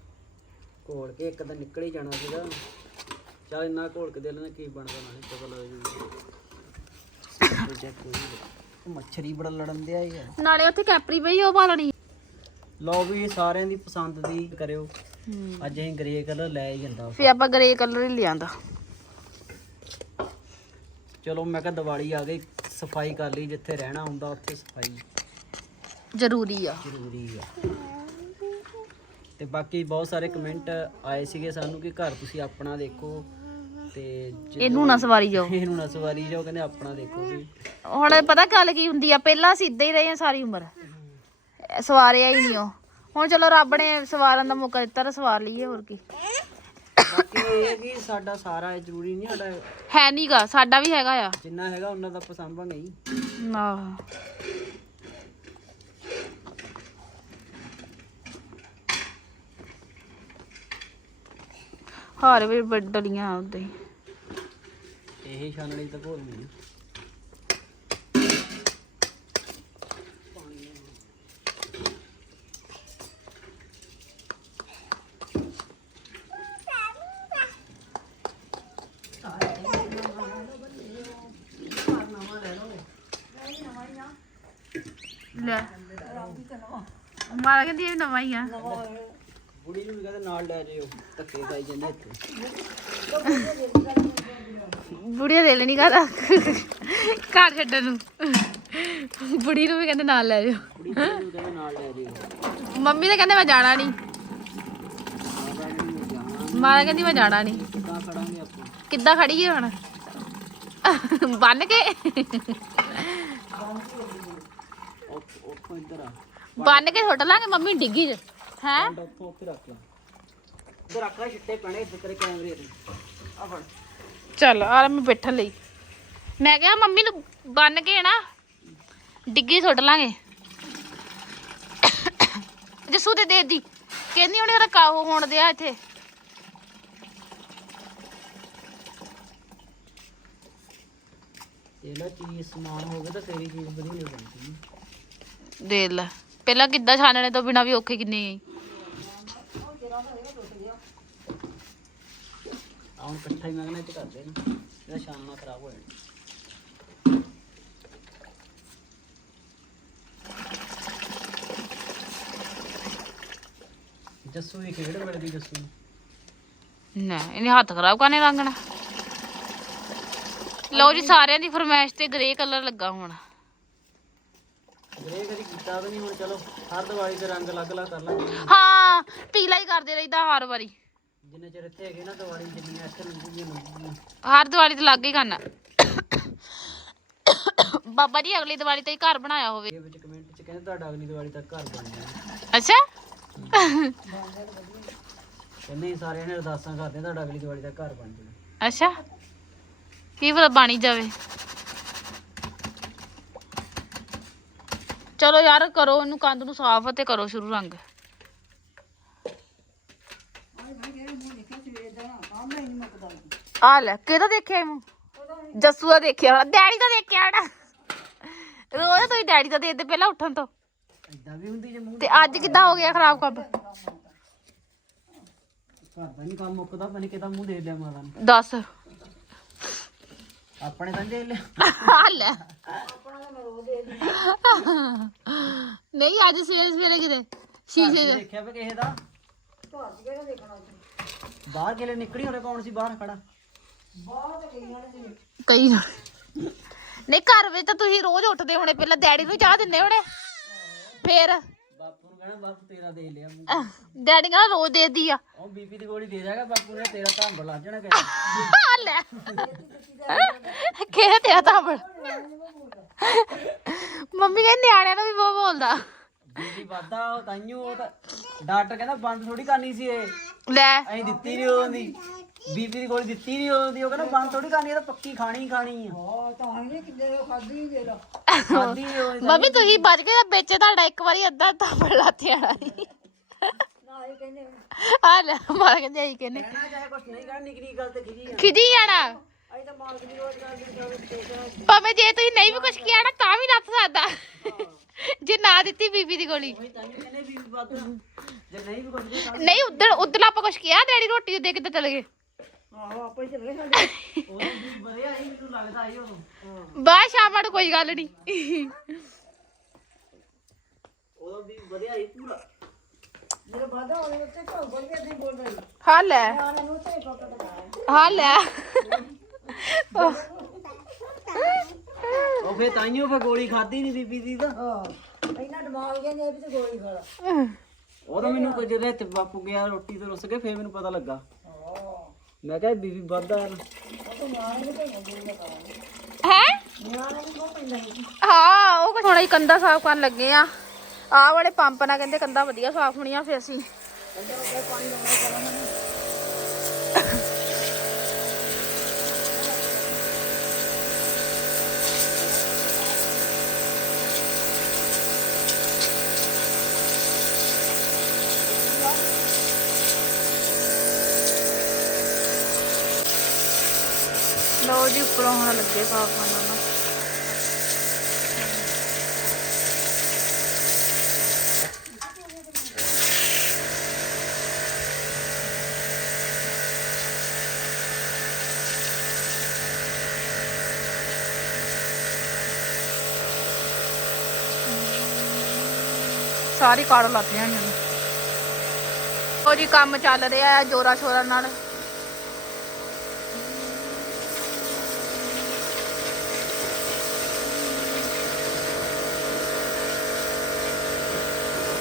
ਘੋਲ ਕੇ ਇੱਕ ਤਾਂ ਨਿਕਲ ਹੀ ਜਾਣਾ ਸੀਗਾ। ਚੱਲ ਇੰਨਾ ਘੋਲ ਕੇ ਦੇ ਲੈਣਾ ਕੀ ਬਣਦਾ ਨਾਲੇ ਪਤਾ ਲੱਗ ਜੂਗਾ। ਉਹ ਮੱਛਰੀ ਬੜਾ ਲੜਨ ਦਿਆ ਯਾਰ ਨਾਲੇ ਉੱਥੇ ਕੈਪਰੀ ਪਈ ਉਹ ਪਾ ਲੈਣੀ ਲਓ ਵੀ ਸਾਰਿਆਂ ਦੀ ਪਸੰਦ ਦੀ ਕਰਿਓ। ਅੱਜ ਅਸੀਂ ਗ੍ਰੇ ਕਲਰ ਲੈ ਹੀ ਜਾਂਦਾ। ਫੇ ਆਪਾਂ ਗ੍ਰੇ ਕਲਰ ਹੀ ਲਿਆਂਦਾ। ਚਲੋ ਮੈਂ ਕਿਹਾ ਦੀਵਾਲੀ ਆ ਗਈ ਸਫ਼ਾਈ ਕਰ ਲਈ ਜਿੱਥੇ ਰਹਿਣਾ ਹੁੰਦਾ ਉੱਥੇ ਸਫ਼ਾਈ ਜ਼ਰੂਰੀ ਆ। ਜ਼ਰੂਰੀ ਆ। ਤੇ ਬਾਕੀ ਬਹੁਤ ਸਾਰੇ ਕਮੈਂਟ ਆਏ ਸੀਗੇ ਸਾਨੂੰ ਕਿ ਘਰ ਤੁਸੀਂ ਆਪਣਾ ਦੇਖੋ ਤੇ ਇਹਨੂੰ ਨਾ ਸਵਾਰੀ ਜਾਓ। ਇਹਨੂੰ ਨਾ ਸਵਾਰੀ ਜਾਓ ਕਹਿੰਦੇ ਆਪਣਾ ਦੇਖੋ ਵੀ। ਹੁਣ ਪਤਾ ਗੱਲ ਕੀ ਹੁੰਦੀ ਆ ਪਹਿਲਾਂ ਅਸੀਂ ਇਦਾਂ ਹੀ ਰਹੇ ਆ ਸਾਰੀ ਉਮਰ। ਸਵਾਰਿਆ ਹੀ ਨਹੀਂ ਉਹ। ਹੁਣ ਚਲੋ ਰੱਬ ਨੇ ਸਵਾਰਨ ਦਾ ਮੌਕਾ ਦਿੱਤਾ ਤਾਂ ਸਵਾਰ ਲਈਏ ਹੋਰ ਕੀ। ਬਾਕੀ ਇਹ ਹੈ ਕਿ ਸਾਡਾ ਸਾਰਾ ਇਹ ਜ਼ਰੂਰੀ ਨਹੀਂ ਸਾਡਾ ਹੈ ਨਹੀਂਗਾ ਸਾਡਾ ਵੀ ਹੈਗਾ ਆ। ਜਿੰਨਾ ਹੈਗਾ ਉਹਨਾਂ ਦਾ ਪਸੰਦ ਨਹੀਂ ਆਹ। ਹਾਰ ਵੀ ਬੱਡਲੀਆਂ ਉਦਾਂ ਹੀ ਇਹ ਛਾਨਣੀ ਤਾਂ ਭੋਲ ਨਹੀਂ ਲੈ। ਮਾਰਾ ਕਹਿੰਦੀ ਇਹ ਵੀ ਨਵਾਂ ਹੀ ਆ। ਬੁੜੀ ਨੂੰ ਵੀ ਕਹਿੰਦੇ ਨਾਲ ਲੈ ਜਿਓ ਧੱਕੇ ਖਾਈ ਜਾਂਦੇ ਇੱਥੇ। ਬੁੜੀਆ ਦੇ ਲੈਣੀ ਘਰ। ਘਰ ਛੱਡਣ ਨੂੰ। ਬੁੜੀ ਨੂੰ ਵੀ ਕਹਿੰਦੇ ਨਾਲ ਲੈ ਜਾਓ ਬੁੜੀ ਨੂੰ ਵੀ ਕਹਿੰਦੇ ਨਾਲ ਲੈ ਜਿਓ ਮੰਮੀ ਤਾਂ ਕਹਿੰਦੇ ਮੈਂ ਜਾਣਾ ਨਹੀਂ। ਮਾਰਾ ਕਹਿੰਦੀ ਮੈਂ ਜਾਣਾ ਨਹੀਂ। ਕਿੱਦਾਂ ਖੜਾਂਗੇ ਆਪਾਂ? ਕਿੱਦਾਂ ਖੜੀਏ ਹੁਣ? ਬੰਨ ਕੇ। ਇੱਧਰ ਆ। ਬੰਨ ਕੇ ਸੁੱਟ ਲਾਂਗੇ ਮੰਮੀ ਡਿੱਗੀ ਚ ਹੈ? ਡੰਡਾ ਉੱਥੋਂ ਉੱਥੇ ਰੱਖ ਲਾ। ਇੱਧਰ ਰੱਖ ਲੈ ਛਿੱਟੇ ਪੈਣੇ ਇੱਧਰ ਤੇਰੇ ਕੈਮਰੇ ਦੇ। ਆ ਫੜ। ਚੱਲ ਆ ਮੈਂ ਬੈਠਣ ਲਈ। ਮੈਂ ਕਿਹਾ ਮੰਮੀ ਨੂੰ ਬੰਨ ਕੇ ਨਾ ਡਿੱਗੀ ਸੁੱਟ ਲਾਂਗੇ। ਜਸੂ ਦੇ ਦੇ ਦੀ। ਕਹਿੰਦੀ ਉਹਨੇ ਰਕਾ ਹੋਣ ਦਿਆ ਇੱਥੇ। ਇਹ ਲੈ ਚੀਜ਼ ਸਮਾਨ ਹੋਵੇ ਤਾਂ ਤੇਰੀ ਚੀਜ਼ ਵਧੀਆ ਬਣਦੀ ਹੈ। ਦੇ ਲੈ ਪਹਿਲਾਂ ਕਿੱਦਾਂ ਛਾਨਣੇ ਤੋਂ ਬਿਨਾ ਵੀ ਔਖੇ ਕਿੰਨੇ ਗਈ ਆ ਹੁਣ ਇਕੱਠਾ ਹੀ ਮੈਗਨੇਟ ਕਰਦੇ ਨਾ ਇਹਦਾ ਛਾਨਣਾ ਖਰਾਬ ਹੋ ਜਾਣਾ। ਜੱਸੂ ਇਹ ਖੇਡ ਵੜਦੀ ਜੱਸੂ ਨੂੰ। ਇਹਨੇ ਹੱਥ ਖਰਾਬ ਕਰਨੇ ਰੰਗਣਾ ਲਓ ਜੀ ਸਾਰਿਆਂ ਦੀ ਫਰਮਾਇਸ਼ ਤੇ ਗ੍ਰੇ ਕਲਰ ਲੱਗਾ ਹੁਣ। ਕੀਤਾ ਵੀ ਨਹੀਂ ਹੁਣ ਚਲੋ ਹਰ ਦੀਵਾਲੀ ਤੇ ਰੰਗ ਅਲੱਗ ਅਲੱਗ ਕਰ ਲਾਂਗੇ। ਹਾਂ ਪੀਲਾ ਹੀ ਕਰਦੇ ਰਹੀਦਾ ਹਰ ਵਾਰੀ। ਜਿੰਨੇ ਚਿਰ ਇੱਥੇ ਹੈਗੇ ਨਾ ਦੀਵਾਲੀ ਜਿੰਨੀਆਂ ਇੱਥੇ ਲੰਘੂਗੀਆਂ ਲੰਘੂਗੀਆਂ ਹਰ ਦੀਵਾਲੀ ਤੇ ਲੱਗ ਹੀ ਕਰਨਾ। ਬਾਬਾ ਜੀ ਅਗਲੀ ਦੀਵਾਲੀ ਤੇ ਹੀ ਘਰ ਬਣਾਇਆ ਹੋਵੇ। ਇਹ ਵਿੱਚ ਕਮੈਂਟ ਚ ਕਹਿੰਦੇ ਤੁਹਾਡਾ ਅਗਲੀ ਦੀਵਾਲੀ ਤੱਕ ਘਰ ਬਣ ਜਾਣਾ। ਅੱਛਾ? ਕਹਿੰਦੇ ਸੀ ਸਾਰਿਆਂ ਨੇ ਅਰਦਾਸਾਂ ਕਰਦੇ ਤੁਹਾਡਾ ਅਗਲੀ ਦੀਵਾਲੀ ਤੱਕ ਘਰ ਬਣ ਜਾਣਾ। ਅੱਛਾ? ਕੀ ਪਤਾ ਬਾਣੀ ਜਾਵੇ? ਚਲੋ ਯਾਰ ਕਰੋ ਇਹਨੂੰ ਕੰਧ ਨੂੰ ਸਾਫ਼ ਤੇ ਕਰੋ ਸ਼ੁਰੂ ਰੰਗ। ਆ ਲੈ ਕਿਹਦਾ ਦੇਖਿਆ ਇਹਨੂੰ? ਜੱਸੂ ਦਾ ਦੇਖਿਆ ਹੋਣਾ ਡੈਡੀ ਦਾ ਦੇਖਿਆ ਹੋਣਾ। ਰੋਜ਼ ਤੁਸੀਂ ਡੈਡੀ ਦਾ ਦੇਖਦੇ ਪਹਿਲਾਂ ਉੱਠਣ ਤੋਂ। ਇਦਾਂ ਵੀ ਹੁੰਦੀ ਜੇ ਮੂੰਹ ਤੇ ਅੱਜ ਕਿੱਦਾਂ ਹੋ ਗਿਆ ਖਰਾਬ ਕੰਮ? ਘਰ ਦਾ ਨਹੀਂ ਕੰਮ ਮੁੱਕਦਾ ਪਤਾ ਨਹੀਂ ਮੂੰਹ ਦੇ ਲਿਆ ਮਾਤਾ ਨੇ। ਦੱਸ। ਆਪਣੇ ਤਾਂ ਦੇ ਲਿਆ। ਆ ਲੈ। ਨਹੀਂ ਅੱਜ ਸਵੇਰੇ ਸਵੇਰੇ ਕਿਤੇ ਸ਼ੀਸ਼ੇ 'ਚ। ਦੇਖਿਆ ਵੀ ਕਿਸੇ ਦਾ। ਬਾਹਰ ਕਿਲੇ ਨਿਕਲੀ ਹੋਰੇ ਕੌਣ ਸੀ ਬਾਹਰ ਖੜਾ? ਕਈ ਨਹੀਂ ਘਰ ਵਿੱਚ ਤਾਂ ਤੁਸੀਂ ਰੋਜ਼ ਉੱਠਦੇ ਹੋਣੇ ਪਹਿਲਾਂ ਡੈਡੀ ਨੂੰ ਚਾਹ ਦਿੰਦੇ ਹੋਣੇ ਫੇਰ। ਬਾਪੂ ਨੂੰ ਕਹਿਣਾ ਬਾਪੂ ਤੇਰਾ ਦੇ ਲਿਆ। ਮੂੰਹ ਡੈਡੀ ਕਹਿੰਦਾ ਰੋਜ਼ ਦੇਦੀ ਆ। ਉਹ ਬੀਪੀ ਦੀ ਗੋਲੀ ਦੇ ਜਾਏਗਾ ਬਾਪੂ ਨੇ ਤੇਰਾ ਧੰਬ ਲੱਗ ਜਾਣਾ ਕਿ ਆ ਲੈ ਕਿਹੜਾ ਤੇਰਾ ਤਾਂ ਮੰਮੀ ਕਹਿੰਦੀ ਨਿਆਣਿਆਂ ਨੂੰ ਵੀ ਬਹੁਤ ਬੋਲਦਾ। ਵੱਧਦਾ ਉਹ ਤਾਈਓ ਉਹ ਤਾਂ ਡਾਕਟਰ ਕਹਿੰਦਾ ਬੰਦ ਥੋੜੀ ਕਰਨੀ ਸੀ ਇਹ। ਲੈ। ਅਸੀਂ ਦਿੱਤੀ ਨਹੀਂ ਉਹਦੀ ਬੀਬੀ ਦੀ ਗੋਲੀ ਦਿੱਤੀ ਨਹੀਂ ਉਹਦੀ ਉਹ ਕਹਿੰਦਾ ਬੰਦ ਥੋੜੀ ਕਰਨੀ ਇਹ ਤਾਂ ਪੱਕੀ ਖਾਣੀ ਹੀ ਖਾਣੀ ਆ। ਹਾਂ ਤਾਂ ਹੀ ਕਿੰਨੇ ਦੇ ਖਾਦੀ ਦੇ ਲਾ। ਖਾਦੀ ਉਹ ਮੰਮੀ ਤੁਸੀਂ ਬਚ ਗਏ ਤਾਂ ਵਿੱਚ ਤੁਹਾਡਾ ਇੱਕ ਵਾਰੀ ਅੱਧਾ ਤਾਂ ਬੜਾ ਤੇ ਆਣਾ ਨਾ ਇਹ ਕਹਿੰਦੇ ਆ। ਲੈ ਮਾਰ ਕਹਿੰਦੇ ਆਈ ਕਹਿੰਦੇ। ਕਹਿਣਾ ਚਾਹੇ ਕੁਛ ਨਹੀਂ ਕਹਿਣਾ ਨਿਕਲੀ ਗੱਲ ਤੇ ਖਿਜੀ ਜਾਣਾ। ਭਾਵੇਂ ਜੇ ਤੁਸੀਂ ਨਹੀਂ ਵੀ ਕੁਝ ਕਿਹਾ ਨਾ ਤਾਂ ਵੀ ਰੱਖ ਸਕਦਾ। ਜੇ ਨਾ ਦਿੱਤੀ ਬੀਬੀ ਦੀ ਗੋਲੀ। ਨਹੀਂ ਉਧਰ ਉਧਰ ਆਪਾਂ ਕੁਝ ਕਿਹਾ ਡੈਡੀ ਰੋਟੀ ਦੇ ਕੇ ਤਾਂ ਚਲੇ ਗਏ? ਆਹੋ ਆਪਾਂ ਹੀ ਚੱਲੇ ਸਾਡੇ। ਉਹ ਵੀ ਵਧੀਆ ਹੀ ਮੈਨੂੰ ਲੱਗਦਾ ਆਈ ਉਦੋਂ। ਬਾਅਦ ਸ਼ਾਮਾਂ ਨੂੰ ਕੋਈ ਗੱਲ ਨਹੀਂ। ਉਦੋਂ ਵੀ ਵਧੀਆ ਹੀ ਪੂਰਾ। ਮੇਰੇ ਬਾਦਾ ਉਹਨੇ ਉੱਤੇ ਘਰ ਬੜ ਕੇ ਨਹੀਂ ਬੋਲਦਾ ਹਾਂ ਲੈ। ਹਾਂ ਲੈ। ਉਹ ਫੇ ਤਾਈਓ ਫੇ ਗੋਲੀ ਖਾਦੀ ਨਹੀਂ ਬੀਬੀ ਦੀ ਤਾਂ। ਹਾਂ ਇਹਨਾਂ ਦਿਮਾਗ ਗਿਆ ਨੇ ਵੀ ਤੇ ਗੋਲੀ ਖਾ ਲਾ। ਉਦੋਂ ਮੈਨੂੰ ਕੁਝ ਜਿਹੜੇ ਤੇ ਬਾਪੂ ਗਿਆ ਰੋਟੀ ਤੇ ਰੁੱਸ ਕੇ ਫੇ ਮੈਨੂੰ ਪਤਾ ਲੱਗਾ। ਮੈਂ ਕਿਹਾ ਬੀਬੀ ਵੱਧਦਾ ਹੈ? ਹਾਂ ਉਹ ਹੁਣ ਹੀ ਕੰਦਾ ਸਾਫ਼ ਕਰਨ ਲੱਗੇ ਆ। ਆਹ ਵਾਲੇ ਪੰਪ ਨਾਲ ਕਹਿੰਦੇ ਕੰਦਾ ਵਧੀਆ ਸਾਫ਼ ਹੋਣੀਆਂ ਫੇ ਅਸੀਂ। ਲਓ ਜੀ ਉੱਪਰੋਂ ਹੁਣ ਲੱਗੇ ਸਾਫ਼ ਕਰਨ ਉਹਨਾਂ ਸਾਰੀ ਕਾੜੋ ਲੱਥੀਆਂ ਨੇ। ਉਹ ਜੀ ਕੰਮ ਚੱਲ ਰਿਹਾ ਹੈ ਜੋਰਾ ਸ਼ੋਰਾ ਨਾਲ।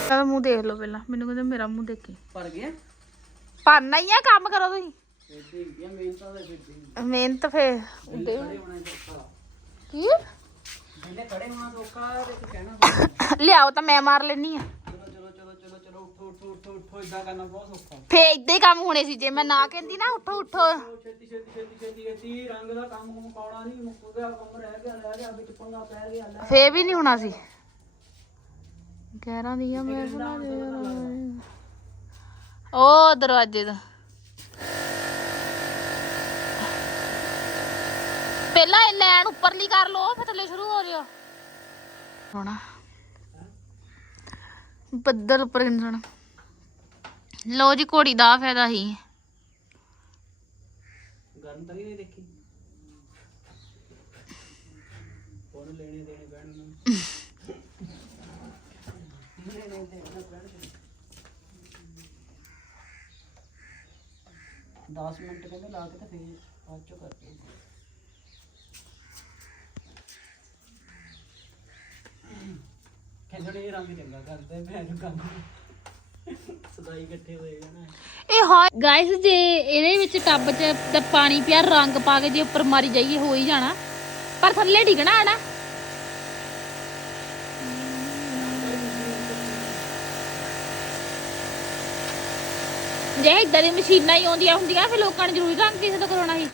ਮੇਰਾ ਮੂੰਹ ਦੇਖ ਲਓ ਪਹਿਲਾਂ। ਮੈਨੂੰ ਕਹਿੰਦੇ ਮੇਰਾ ਮੂੰਹ ਦੇਖੀ। ਪਰ ਗਿਆ? ਪਾਣਾ ਹੀ ਆ ਕੰਮ ਕਰੋ ਤੁਸੀਂ। ਮਿਹਨਤਾਂ ਫੇ ਕੀ? ਲਿਆਓ ਤਾਂ ਮੈਂ ਮਾਰ ਲੈਣੀ ਆ। ਫੇ ਇਦਾਂ ਹੀ ਕੰਮ ਹੋਣੇ ਸੀ ਜੇ ਮੈਂ ਨਾ ਕਹਿੰਦੀ ਨਾ ਉੱਠੋ ਉੱਠੋ। ਛੇਤੀ ਛੇਤੀ ਛੇਤੀ ਛੇਤੀ ਛੇਤੀ ਰੰਗ ਦਾ ਕੰਮ ਮੁਕਾਉਣਾ ਨਹੀਂ ਮੁੱਕ ਗਿਆ ਕੰਮ ਰਹਿ ਗਿਆ ਰਹਿ ਗਿਆ ਵਿੱਚ ਪੰਗਾ ਪੈ ਗਿਆ ਲੈ। ਫੇ ਵੀ ਨਹੀਂ ਹੋਣਾ ਸੀ। 11 ਦੀਆਂ ਮੈਂ ਉਹ ਦਰਵਾਜ਼ੇ ਦਾ। ਪਹਿਲਾਂ ਇਹ ਲੈਣ ਉੱਪਰਲੀ ਕਰ ਲਓ ਫਿਰ ਥੱਲੇ ਸ਼ੁਰੂ ਹੋ ਜਿਓ। ਸੋਣਾ ਬੱਦਲ ਉੱਪਰ ਸੋਹਣਾ ਲਓ ਜੀ ਘੋੜੀ ਦਾ ਫਾਇਦਾ ਹੀ। ਗਰਮ ਤਰੀ ਨਹੀਂ ਦੇਖੀ? 10 ਮਿੰਟ ਕਹਿੰਦੇ ਲਾ ਕੇ ਤੇ ਫੇਰ ਬਾਅਦ ਚੋਂ ਕਰਦੇ ਸੀ ਰੰਗ ਚੰਗਾ ਕਰਦੇ ਮੈਂ ਨੂੰ ਕੰਮ ਸਦਾਈ ਇਕੱਠੇ ਹੋਏ ਨਾ। ਇਹ ਹਾਂ ਗਾਇਸ ਜੇ ਇਹਦੇ ਵਿੱਚ ਟੱਬ 'ਚ ਤੇ ਪਾਣੀ ਪਿਆ ਰੰਗ ਪਾ ਕੇ ਜੇ ਉੱਪਰ ਮਾਰੀ ਜਾਈਏ ਹੋ ਹੀ ਜਾਣਾ। ਪਰ ਥੱਲੇ ਡਿੱਗਣਾ ਆਣਾ ਜੇ ਇਦਾਂ ਦੀ ਮਸ਼ੀਨਾਂ ਹੀ ਆਉਂਦੀਆਂ ਹੁੰਦੀਆਂ ਫਿਰ ਲੋਕਾਂ ਨੇ ਜ਼ਰੂਰੀ ਰੰਗ ਕਿਸੇ ਤੋਂ ਕਰਾਉਣਾ ਸੀ।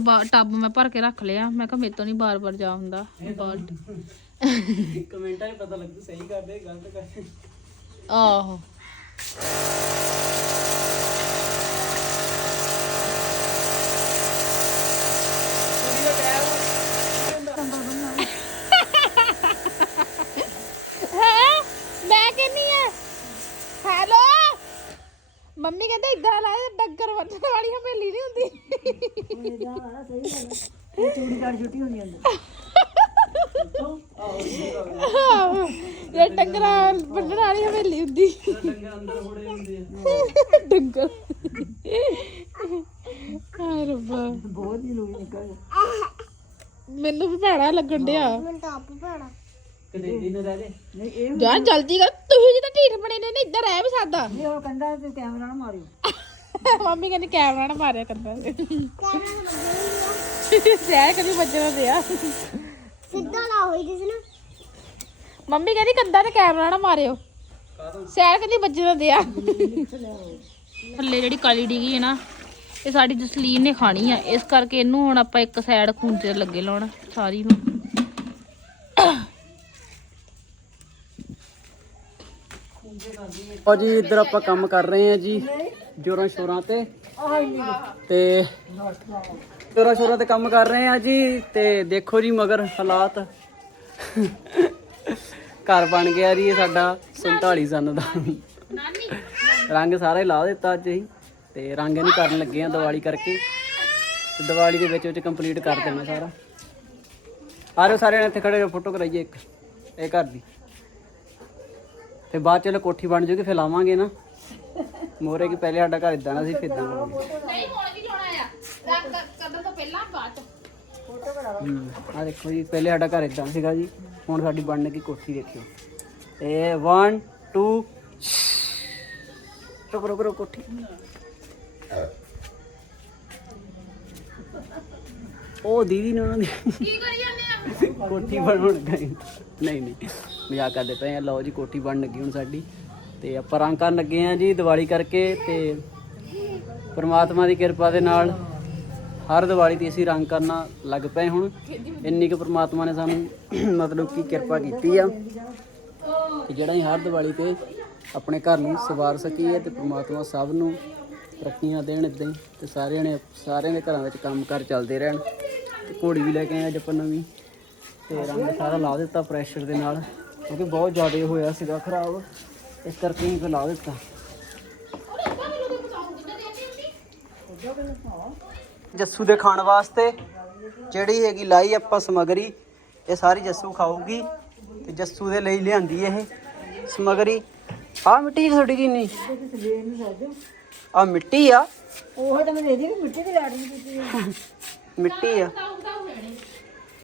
ਬਾ- ਟੱਬ ਮੈਂ ਭਰ ਕੇ ਰੱਖ ਲਿਆ। ਮੈਂ ਕਿਹਾ ਮੇਰੇ ਤੋਂ ਨਹੀਂ ਬਾਰ-ਬਾਰ ਜਾ ਹੁੰਦਾ। ਬਾਲਟੀ। ਕਮੈਂਟਾਂ 'ਚ ਪਤਾ ਲੱਗਦਾ ਸਹੀ ਕਰਦੇ ਗਲਤ ਕਰਦੇ। ਆਹੋ। ਮੰਮੀ ਕਹਿੰਦੇ ਇਦਾਂ ਲਾਏ ਡੱਗਰ ਵੱਢਣ ਵਾਲੀ ਹਵੇਲੀ ਨਹੀਂ ਹੁੰਦੀ। ਚੂੜੀ ਕਾੜ ਛੁੱਟੀ ਹੁੰਦੀ ਅੰਦਰ। ਇਹ ਡੰਗਰਾਂ ਵੱਢਣ ਵਾਲੀ ਹਵੇਲੀ ਹੁੰਦੀ। ਡੰਗਰ। ਅੰਦਰ ਬੜੇ ਹੁੰਦੇ ਆ ਡੰਗਰ ਹਾਏ ਰੱਬਾ। ਬਹੁਤ ਹੀ ਲੋਈ ਨਿਕਲ। ਮੈਨੂੰ ਵੀ ਭੈੜਾ ਲੱਗਣ ਡਿਆ। ਮੈਨੂੰ ਤਾਂ ਆਪ ਭੈਣਾ ਕਿਤੇ ਦਿਨ ਰਹਿ ਜੇ। ਨਹੀਂ ਇਹ ਯਾਰ ਜਲਦੀ ਕਰ ਤੁਸੀਂ ਜਿੱਦਾਂ ਢੀਠ ਬਣੇ ਨੇ ਨਾ ਇੱਧਰ ਰਹਿ ਵੀ ਸਕਦਾ। ਨਹੀਂ ਉਹ ਕਹਿੰਦਾ ਤੂੰ ਕੈਮਰਾ ਨਾ ਮਾਰਿਓ। ਮੰਮੀ ਕਹਿੰਦੀ ਕੈਮਰਾ ਨਾ ਮਾਰਿਆ ਕੰਦਾ ਕੈਮਰਾ ਲੱਗੇ ਸਹਿ ਕਦੀ ਵੱਜਣਾ ਦਿਆ ਸਿੱਧਾ ਲਾ ਹੋਈ ਜਿਸ ਨਾ। ਮੰਮੀ ਕਹਿੰਦੀ ਕੰਦਾ ਤੇ ਕੈਮਰਾ ਨਾ ਮਾਰਿਓ। ਕਾਹਦੋਂ? ਸਹਿ ਕਦੀ ਵੱਜਣਾ ਦਿਆ ਥੱਲੇ ਜਿਹੜੀ ਕਾਲੀ ਡਿੱਗੀ ਹੈ ਨਾ ਇਹ ਸਾਡੀ ਜਸਲੀਨ ਨੇ ਖਾਣੀ ਆ। ਇਸ ਕਰਕੇ ਇਹਨੂੰ ਹੁਣ ਆਪਾਂ ਇੱਕ ਸਾਈਡ ਖੂੰਜੇ ਲੱਗੇ ਲਾਉਣ ਸਾਰੀ ਨੂੰ। ਉਹ ਜੀ ਇੱਧਰ ਆਪਾਂ ਕੰਮ ਕਰ ਰਹੇ ਹਾਂ ਜੀ, ਜੋਰਾਂ ਸ਼ੋਰਾਂ ਤੇ। ਤੇ ਜੋਰਾਂ ਸ਼ੋਰਾਂ ਤੇ ਕੰਮ ਕਰ ਰਹੇ ਹਾਂ ਜੀ, ਤੇ ਦੇਖੋ ਜੀ ਮਗਰ ਹਾਲਾਤ। ਘਰ ਬਣ ਗਿਆ ਜੀ ਇਹ ਸਾਡਾ 47 ਸਨ ਦਾ। ਰੰਗ ਸਾਰੇ ਲਾ ਦਿੱਤਾ ਅੱਜ ਅਸੀਂ, ਤੇ ਰੰਗ ਇਹਨੂੰ ਕਰਨ ਲੱਗੇ ਆ ਦੀਵਾਲੀ ਕਰਕੇ। ਤੇ ਦੀਵਾਲੀ ਦੇ ਵਿੱਚ ਵਿੱਚ ਕੰਪਲੀਟ ਕਰ ਦੇਣਾ ਸਾਰਾ। ਆ ਰਹੇ ਸਾਰਿਆਂ ਨੇ ਇੱਥੇ ਖੜੇ ਫੋਟੋ ਕਰਾਈਏ ਇੱਕ, ਇਹ ਘਰ ਦੀ। ਤੇ ਬਾਅਦ ਚ ਜਦੋਂ ਕੋਠੀ ਬਣ ਜੂਗੀ ਫਿਰ ਲਾਵਾਂਗੇ ਨਾ। ਮੋਰੇ ਕੀ ਪਹਿਲੇ ਸਾਡਾ ਘਰ ਇਦਾਂ ਦਾ ਸੀ ਫਿਰ ਇਦਾਂ ਦਾ ਨਹੀਂ ਹੁਣ ਵੀ ਲਾਉਣਾ ਆ? ਕਰਨ ਤੋਂ ਪਹਿਲਾਂ ਬਾਅਦ ਚ। ਆ ਦੇਖੋ ਜੀ ਪਹਿਲੇ ਸਾਡਾ ਘਰ ਇਦਾਂ ਸੀਗਾ ਜੀ ਹੁਣ ਸਾਡੀ ਬਣਨ ਕੀ ਕੋਠੀ ਦੇਖਿਓ। ਇਹ 1 2 ਰੁਕ ਰੁਕ ਰੁਕ ਕੋਠੀ। ਉਹ ਦੀਦੀ ਨੇ ਉਹਨਾਂ ਦੀ ਕੀ ਕਰੀ ਜਾਂਦੇ ਕੋਠੀ ਬਣਾਉਣ ਗਏ ਨਹੀਂ ਨਹੀਂ, ਮਜ਼ਾਕ ਕਰਦੇ ਪਏ ਆ। ਲਓ ਜੀ, ਕੋਠੀ ਬਣ ਲੱਗੀ ਹੁਣ ਸਾਡੀ। ਤੇ ਆਪਾਂ ਰੰਗ ਕਰਨ ਲੱਗੇ ਆ ਜੀ ਦੀਵਾਲੀ ਕਰਕੇ ਤੇ ਪਰਮਾਤਮਾ ਦੀ ਕਿਰਪਾ ਦੇ ਨਾਲ ਹਰ ਦੀਵਾਲੀ ਤੇ ਅਸੀਂ ਰੰਗ ਕਰਨਾ ਲੱਗ ਪਏ ਹੁਣ। ਇੰਨੀ ਕੁ ਪਰਮਾਤਮਾ ਨੇ ਸਾਨੂੰ ਮਤਲਬ ਕਿ ਕਿਰਪਾ ਕੀਤੀ ਆ ਕਿ ਜਿਹੜਾ ਅਸੀਂ ਹਰ ਦੀਵਾਲੀ ਤੇ ਆਪਣੇ ਘਰ ਨੂੰ ਸਵਾਰ ਸਕੀਏ ਤੇ ਪਰਮਾਤਮਾ ਸਭ ਨੂੰ ਤਰੱਕੀਆਂ ਦੇਣ ਇਦਾਂ ਹੀ ਤੇ ਸਾਰਿਆਂ ਨੇ ਸਾਰਿਆਂ ਦੇ ਘਰਾਂ ਵਿੱਚ ਕੰਮ ਕਰ ਚੱਲਦੇ ਰਹਿਣ ਤੇ ਘੋੜੀ ਵੀ ਲੈ ਕੇ ਆਏ ਅੱਜ ਆਪਾਂ ਨਵੀਂ। ਤੇ ਰੰਗ ਸਾਰਾ ਲਾ ਦਿੱਤਾ ਪ੍ਰੈਸ਼ਰ ਦੇ ਨਾਲ। ਕਿਉਂਕਿ ਬਹੁਤ ਜ਼ਿਆਦਾ ਹੋਇਆ ਸੀਗਾ ਖਰਾਬ ਇਸ ਕਰਕੇ ਹੀ ਲਾ ਦਿੱਤਾ। ਜੱਸੂ ਦੇ ਖਾਣ ਵਾਸਤੇ ਜਿਹੜੀ ਹੈਗੀ ਲਾਈ ਆਪਾਂ ਸਮਗਰੀ ਇਹ ਸਾਰੀ ਜੱਸੂ ਖਾਊਗੀ ਤੇ ਜੱਸੂ ਦੇ ਲਈ ਲਿਆਂਦੀ ਇਹ ਸਮਗਰੀ। ਆ ਮਿੱਟੀ ਜੀ ਨਹੀਂ ਆ ਮਿੱਟੀ ਆ। ਉਹ ਤਾਂ ਮੈਂ ਦੇ ਦੀ ਮਿੱਟੀ ਦੀ ਲਾੜੀ ਮਿੱਟੀ ਆ।